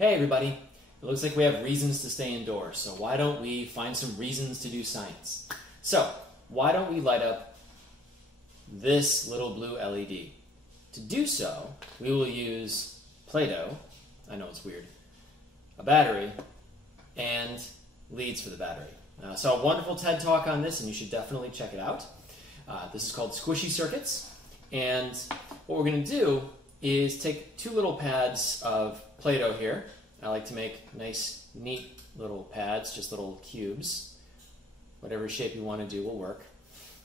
Hey everybody, it looks like we have reasons to stay indoors, so why don't we find some reasons to do science? So, why don't we light up this little blue LED? To do so, we will use Play-Doh, I know it's weird, a battery, and leads for the battery. So a wonderful TED Talk on this, and you should definitely check it out. This is called Squishy Circuits, and what we're going to do is take two little pads of Play-Doh here. I like to make nice, neat little pads, just little cubes. Whatever shape you want to do will work.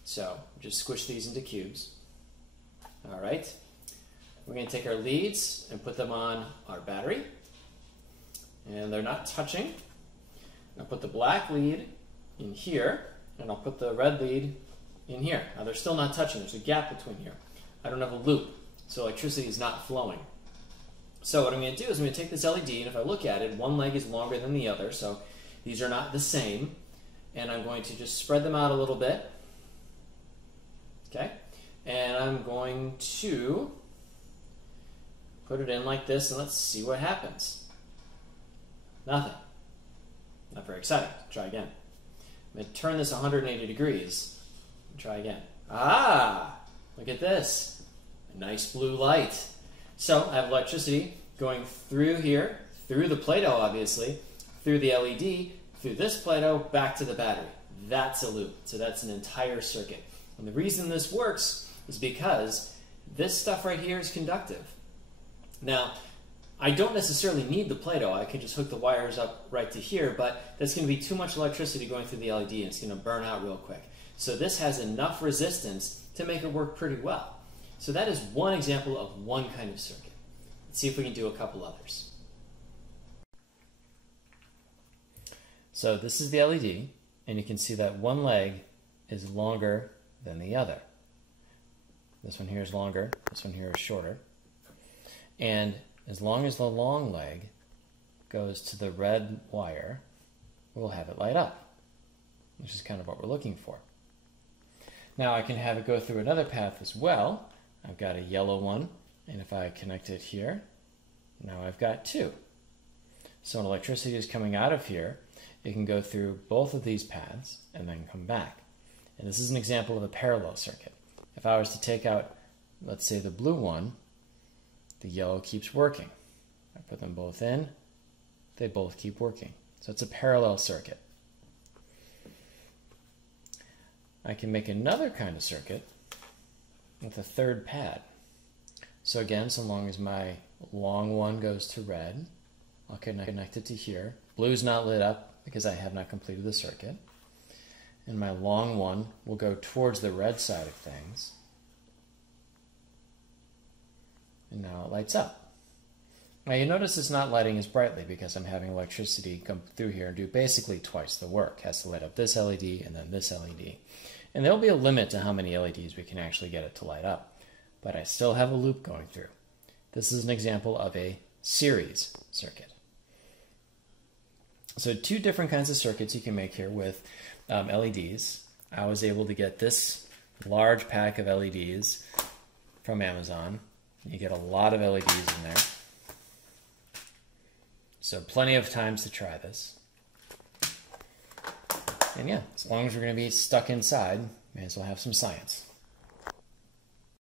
So just squish these into cubes. All right. We're going to take our leads and put them on our battery. And they're not touching. I'll put the black lead in here, and I'll put the red lead in here. Now they're still not touching. There's a gap between here. I don't have a loop, so electricity is not flowing. So what I'm going to do is I'm going to take this LED, and if I look at it, one leg is longer than the other, so these are not the same. And I'm going to just spread them out a little bit. Okay? And I'm going to put it in like this, and let's see what happens. Nothing. Not very exciting. Try again. I'm going to turn this 180 degrees. Try again. Ah! Look at this. A nice blue light. So I have electricity going through here, through the Play-Doh obviously, through the LED, through this Play-Doh, back to the battery. That's a loop. So that's an entire circuit. And the reason this works is because this stuff right here is conductive. Now, I don't necessarily need the Play-Doh. I can just hook the wires up right to here, but that's going to be too much electricity going through the LED, and it's going to burn out real quick. So this has enough resistance to make it work pretty well. So that is one example of one kind of circuit. Let's see if we can do a couple others. So this is the LED, and you can see that one leg is longer than the other. This one here is longer, this one here is shorter. And as long as the long leg goes to the red wire, we'll have it light up, which is kind of what we're looking for. Now I can have it go through another path as well. I've got a yellow one, and if I connect it here, now I've got two. So when electricity is coming out of here, it can go through both of these paths and then come back. And this is an example of a parallel circuit. If I was to take out, let's say, the blue one, the yellow keeps working. I put them both in, they both keep working. So it's a parallel circuit. I can make another kind of circuit with a third pad. So again, so long as my long one goes to red, I'll connect it to here. Blue's not lit up because I have not completed the circuit. And my long one will go towards the red side of things. And now it lights up. Now you notice it's not lighting as brightly because I'm having electricity come through here and do basically twice the work. It has to light up this LED and then this LED. And there'll be a limit to how many LEDs we can actually get it to light up. But I still have a loop going through. This is an example of a series circuit. So two different kinds of circuits you can make here with LEDs. I was able to get this large pack of LEDs from Amazon. You get a lot of LEDs in there. So plenty of times to try this. And yeah, as long as we're going to be stuck inside, may as well have some science.